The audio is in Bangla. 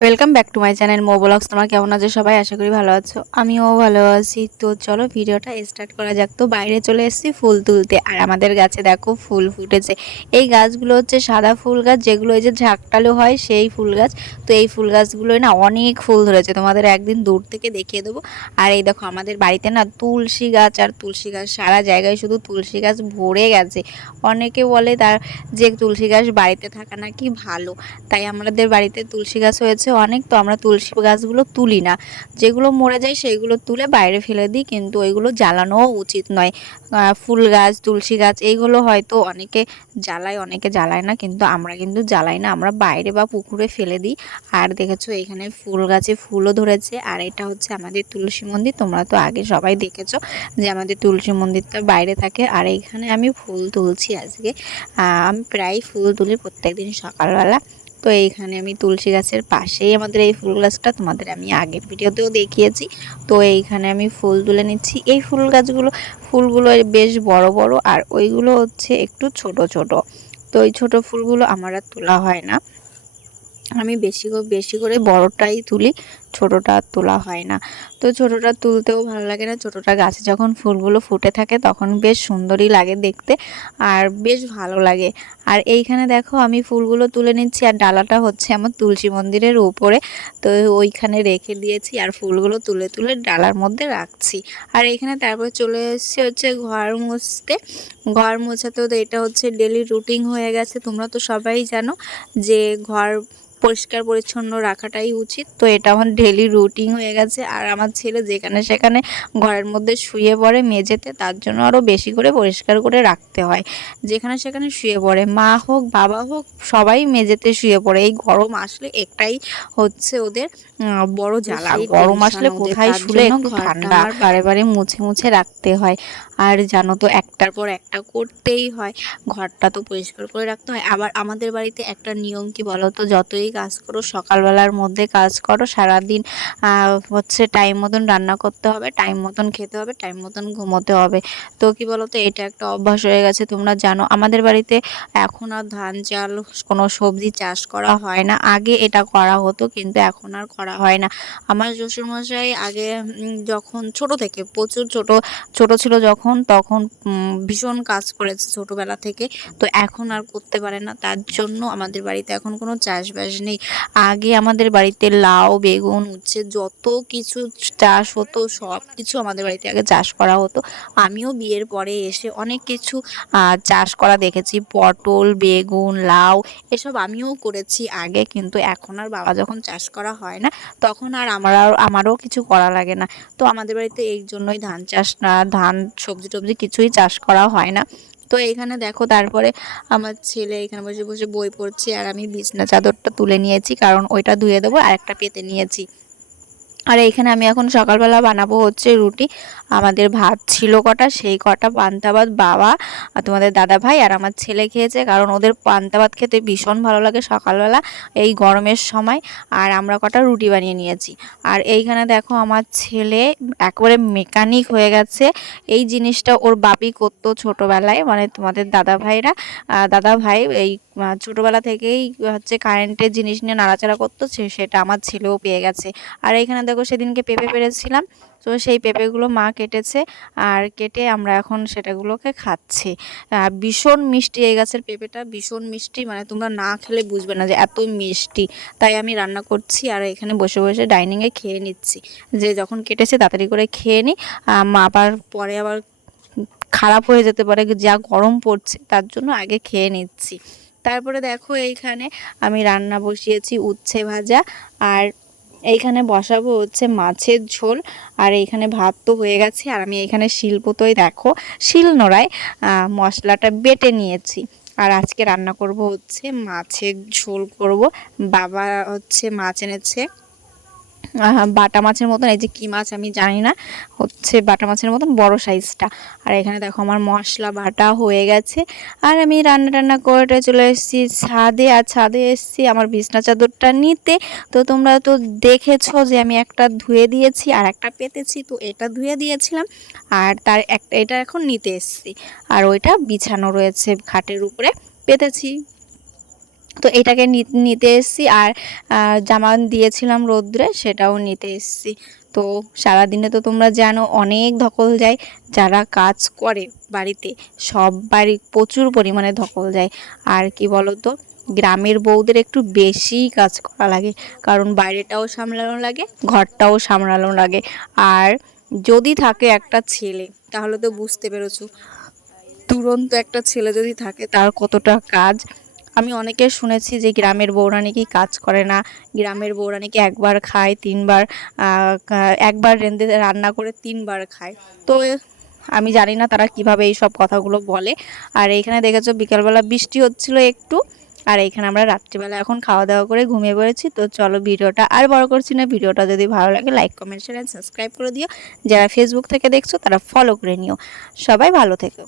Welcome back to my channel মো ব্লগস। তোমরা কেমন আছো সবাই? আশা করি ভালো আছো, আমিও ভালো আছি। তো চলো ভিডিওটা স্টার্ট করা যাক। তো বাইরে চলে এসেছি ফুল তুলতে, আর আমাদের গাছে দেখো ফুল ফুটেছে। এই গাছগুলো হচ্ছে সাদা ফুল গাছ, যেগুলো এই যে ঝাঁকটালো হয় সেই ফুল গাছ। তো এই ফুল গাছগুলোয় না অনেক ফুল ধরেছে, তোমাদের একদিন দূর থেকে দেখিয়ে দেবো। আর এই দেখো আমাদের বাড়িতে না তুলসী গাছ আর তুলসী গাছ, সারা জায়গায় শুধু তুলসী গাছ ভরে গেছে। অনেকে বলে তার যে তুলসী গাছ বাড়িতে থাকা নাকি ভালো, তাই আমাদের বাড়িতে তুলসী গাছ হয়েছে অনেক। তো আমরা তুলসী গাছগুলো তুলি না, যেগুলো মরে যায় সেইগুলো তুলে বাইরে ফেলে দিই, কিন্তু ওইগুলো জ্বালানোও উচিত নয়। ফুল গাছ তুলসী গাছ এইগুলো হয়তো অনেকে জ্বালায়, অনেকে জ্বালায় না, কিন্তু আমরা কিন্তু জ্বালাই না, আমরা বাইরে বা পুকুরে ফেলে দিই। আর দেখেছো এখানে ফুল গাছে ফুলও ধরেছে। আর এটা হচ্ছে আমাদের তুলসী মন্দির, তোমরা তো আগে সবাই দেখেছো যে আমাদের তুলসী মন্দিরটা বাইরে থাকে। আর এইখানে আমি ফুল তুলছি আজকে। আমি প্রায় ফুল তুলি প্রত্যেকদিন সকালবেলা। তো এইখানে আমি তুলসী গাছের পাশেই আমাদের এই ফুল গাছটা, তোমাদের আমি আগের ভিডিওতেও দেখিয়েছি। তো এইখানে আমি ফুল তুলে নিচ্ছি। এই ফুলগুলো বেশ বড় বড়, আর ওইগুলো হচ্ছে একটু ছোট ছোট। তো এই ছোট ফুলগুলো আমার আর তোলা হয় না, আমি বেশি করে বড়টাই তুলি, ছোটটা আর তোলা হয় না। তো ছোটটা তুলতেও ভালো লাগে না, ছোটটা গাছে যখন ফুলগুলো ফুটে থাকে তখন বেশ সুন্দরই লাগে দেখতে, আর বেশ ভালো লাগে। আর এইখানে দেখো আমি ফুলগুলো তুলে নিচ্ছি, আর ডালাটা হচ্ছে আমার তুলসী মন্দিরের উপরে, তো ওইখানে রেখে দিয়েছি, আর ফুলগুলো তুলে তুলে ডালার মধ্যে রাখছি। আর এইখানে তারপর চলে এসেছি হচ্ছে ঘর মুছতে। ঘর মোছা তো এটা হচ্ছে ডেলি রুটিন হয়ে গেছে, তোমরা তো সবাই জানো যে ঘর পরিষ্কার পরিচ্ছন্ন রাখাটাই উচিত। তো এটা আমার ডেলি রুটিন হয়ে গেছে। আর আমার ছেলে যেখানে সেখানে ঘরের মধ্যে শুয়ে পড়ে মেঝেতে, তার জন্য আরও বেশি করে পরিষ্কার করে রাখতে হয়। যেখানে সেখানে শুয়ে পড়ে, মা হোক বাবা হোক সবাই মেঝেতে শুয়ে পড়ে। এই গরম আসলে একটাই হচ্ছে ওদের বড় জ্বালা, গরম আসলে কোথায় শুলে একটু ঠান্ডা, আমার বারে বারে মুছে মুছে রাখতে হয়। আর জানো তো একটার পর একটা করতেই হয়, ঘরটা তো পরিষ্কার করে রাখতে হয়। আবার আমাদের বাড়িতে একটা নিয়ম কি বলো তো, যতই কাজ করো সকালবেলার মধ্যে কাজ করো, সারাদিন হচ্ছে টাইম মতন রান্না করতে হবে, টাইম মতন খেতে হবে, টাইম মতন ঘুমোতে হবে। তো কি বলো তো, এটা একটা অভ্যাস হয়ে গেছে। তোমরা জানো আমাদের বাড়িতে এখন আর ধান চাল কোনো সবজি চাষ করা হয় না, আগে এটা করা হতো কিন্তু এখন আর করা হয় না। আমার শ্বশুরমশাই আগে যখন ছোট থেকে প্রচুর ছোট ছোট ছিল যখন, তখন ভীষণ কাজ করেছে ছোটবেলা থেকে। তো এখন আর করতে পারে না, তার জন্য আমাদের বাড়িতে এখন কোনো চাষবাস নেই। আগে আমাদের বাড়িতে লাউ বেগুন উচ্ছে যত কিছু চাষ হতো, সব কিছু আমাদের বাড়িতে আগে চাষ করা হতো। আমিও বিয়ের পরে এসে অনেক কিছু চাষ করা দেখেছি, পটল বেগুন লাউ এসব আমিও করেছি আগে, কিন্তু এখন আর বাবা যখন চাষ করা হয় না, তখন আর আমারও কিছু করা লাগে না। তো আমাদের বাড়িতে এই জন্যই ধান চাষ না, ধান সবজি টবজি কিছুই চাষ করা হয় না। তো এইখানে দেখো তারপরে আমার ছেলে এখানে বসে বসে বই পড়ছে, আর আমি বিছনা চাদরটা তুলে নিয়েছি কারণ ওইটা ধুয়ে দেবো, আর একটা পেতে নিয়েছি। আর এইখানে আমি এখন সকালবেলা বানাবো হচ্ছে রুটি। আমাদের ভাত ছিল কটা, সেই কটা পান্তা ভাত বাবা আর তোমাদের দাদা ভাই আর আমার ছেলে খেয়েছে, কারণ ওদের পান্তা ভাত খেতে ভীষণ ভালো লাগে সকালবেলা এই গরমের সময়। আর আমরা কটা রুটি বানিয়ে নিয়েছি। আর এইখানে দেখো আমার ছেলে একেবারে মেকানিক হয়ে গেছে। এই জিনিসটা ওর বাপি করতো ছোটোবেলায়, মানে তোমাদের দাদা ভাই এই ছোটোবেলা থেকেই হচ্ছে কারেন্টের জিনিস নিয়ে নাড়াচাড়া করতো, সেটা আমার ছেলেও পেয়ে গেছে। আর এইখানে দেখো সেদিনকে পেঁপে পেরেছিলাম, তো সেই পেঁপেগুলো মা কেটেছে, আর কেটে আমরা এখন সেটাগুলোকে খাচ্ছি। ভীষণ মিষ্টি এই গাছের পেঁপেটা, ভীষণ মিষ্টি, মানে তোমরা না খেলে বুঝবে না যে এত মিষ্টি। তাই আমি রান্না করছি আর এখানে বসে বসে ডাইনিংয়ে খেয়ে নিচ্ছি, যে যখন কেটেছে তাড়াতাড়ি করে খেয়ে নিই। মা আবার পরে আবার খারাপ হয়ে যেতে পারে, যা গরম পড়ছে তার জন্য আগে খেয়ে নিচ্ছি। তারপরে দেখো এইখানে আমি রান্না বসিয়েছি উচ্ছে ভাজা, আর এইখানে বসাবো হচ্ছে মাছের ঝোল। আর এইখানে ভাত তো হয়ে গেছে, আর আমি এইখানে শিলপোতোয় দেখো শিলনোড়ায় মশলাটা বেটে নিয়েছি। আর আজকে রান্না করব হচ্ছে মাছের ঝোল করব। বাবা হচ্ছে মাছ এনেছে, বাটা মাছের মতন, এই যে কি মাছ আমি জানি না, হচ্ছে বাটা মাছের মতন বড় সাইজটা। আর এখানে দেখো আমার মশলা বাটা হয়ে গেছে, আর আমি রান্না টান্না করে চলে এসেছি ছাদে। আর ছাদে এসেছি আমার বিছনা চাদরটা নিতে। তো তোমরা তো দেখেছো যে আমি একটা ধুয়ে দিয়েছি আর একটা পেতেছি, তো এটা ধুয়ে দিয়েছিলাম আর তার একটা এটা এখন নিতে এসেছি, আর ওইটা বিছানো রয়েছে খাটের উপরে, পেতেছি। তো এটাকে নিতে এসেছি, আর জামা দিয়েছিলাম রোদ্রে সেটাও নিতে এসেছি। তো সারাদিনে তো তোমরা জানো অনেক ধকল যায়, যারা কাজ করে বাড়িতে সব বাড়ি প্রচুর পরিমাণে ধকল যায়। আর কি বলো তো, গ্রামের বউদের একটু বেশিই কাজ করা লাগে, কারণ বাইরেটাও সামলানো লাগে, ঘরটাও সামলানো লাগে। আর যদি থাকে একটা ছেলে, তাহলে তো বুঝতে পেরেছো, দুরন্ত একটা ছেলে যদি থাকে তার কতটা কাজ। আমি অনেকের শুনেছি যে গ্রামের বউরা নাকি কাজ করে না, গ্রামের বউরা নাকি একবার খায় তিনবার, একবার রেঁধে রান্না করে তিনবার খায়। তো আমি জানি না তারা কিভাবে এই সব কথাগুলো বলে। আর এইখানে দেখেছো বিকালবেলা বৃষ্টি হচ্ছিল একটু, আর এইখানে আমরা রাত্রিবেলা এখন খাওয়া দাওয়া করে ঘুমিয়ে পড়েছি। তো চলো ভিডিওটা আর বড় করছি না, ভিডিওটা যদি ভালো লাগে like comment share and subscribe করে দিও। যারা ফেসবুক থেকে দেখছো তারা ফলো করে নিও। সবাই ভালো থেকো।